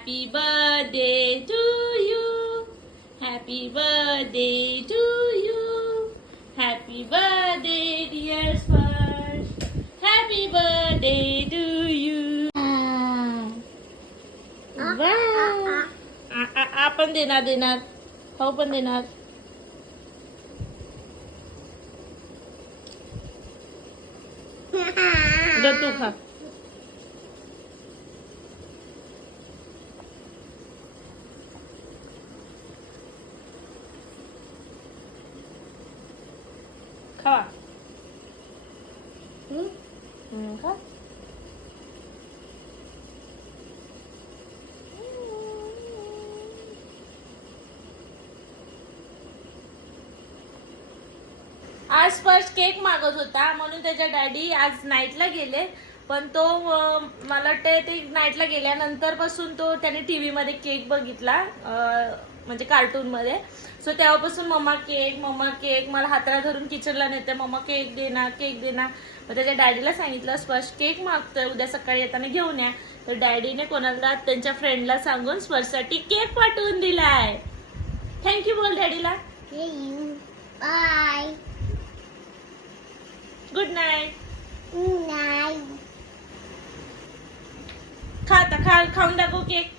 Happy birthday to you. Happy birthday to you. Happy birthday, dear Spurs. Happy birthday to you. Wow. Open din na din na. Open din na. Gantu ka. खावा हम्म, खा आज first cake मागत होता म्हणून त्याच्या daddy आज नाईटला गेले. पण तो मला वाटतं ते नाईटला गेल्यानंतरपासून तो त्याने टीव्ही मध्ये केक बघितला म्हणजे कार्टून मध्ये. सो तेव्हापासून मम्मा केक मम्मा केक मला हाताला धरून किचनला नेते मम्मा केक दे ना केक दे ना. मग त्याच्या डॅडीला सांगितलं स्पर्श केक मागतोय उद्या सकाळी येताना घेऊन या. तर डॅडीने कोणाला त्यांच्या फ्रेंडला सांगून स्पर्शसाठी केक पाठवून दिलाय. थँक्यू बोल डॅडीला. Bye. Good night Night. खा आता खा खाऊन दाखव केक.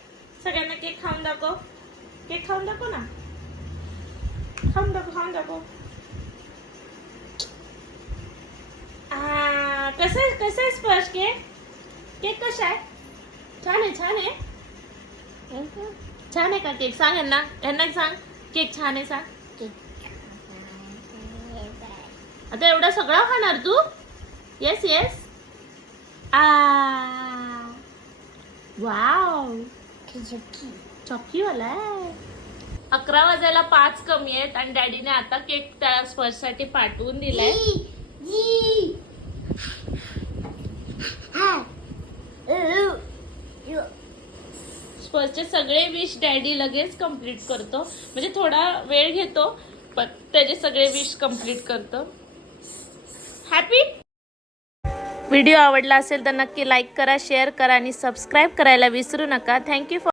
सगळ्यांना केक खाऊन दाखव. केक खाऊन दाखव ना. खाऊन दाखव खाऊन दाखव. कसं आहे कसं आहे स्पर्श केक? केक कसा आहे? छान आहे छान आहे. छान आहे का केक? सांग यांना. यांना सांग. केक छान आहे सांग. आता एवढा सगळा खाणार तू? येस येस आ. चॉकीवाला आहे. अकरा वाजायला पाच कमी आहेत आणि डॅडीने आता केक त्या स्पर्शसाठी पाठवून दिलाय. स्पर्शचे सगळे विश डॅडी लगेच कंप्लीट करतो. म्हणजे थोडा वेळ घेतो पण त्याचे सगळे विश कंप्लीट करतो. हॅपी व्हिडिओ आवडला असेल तर नक्की लाईक करा शेअर करा आणि सबस्क्राईब करायला विसरू नका. Thank you for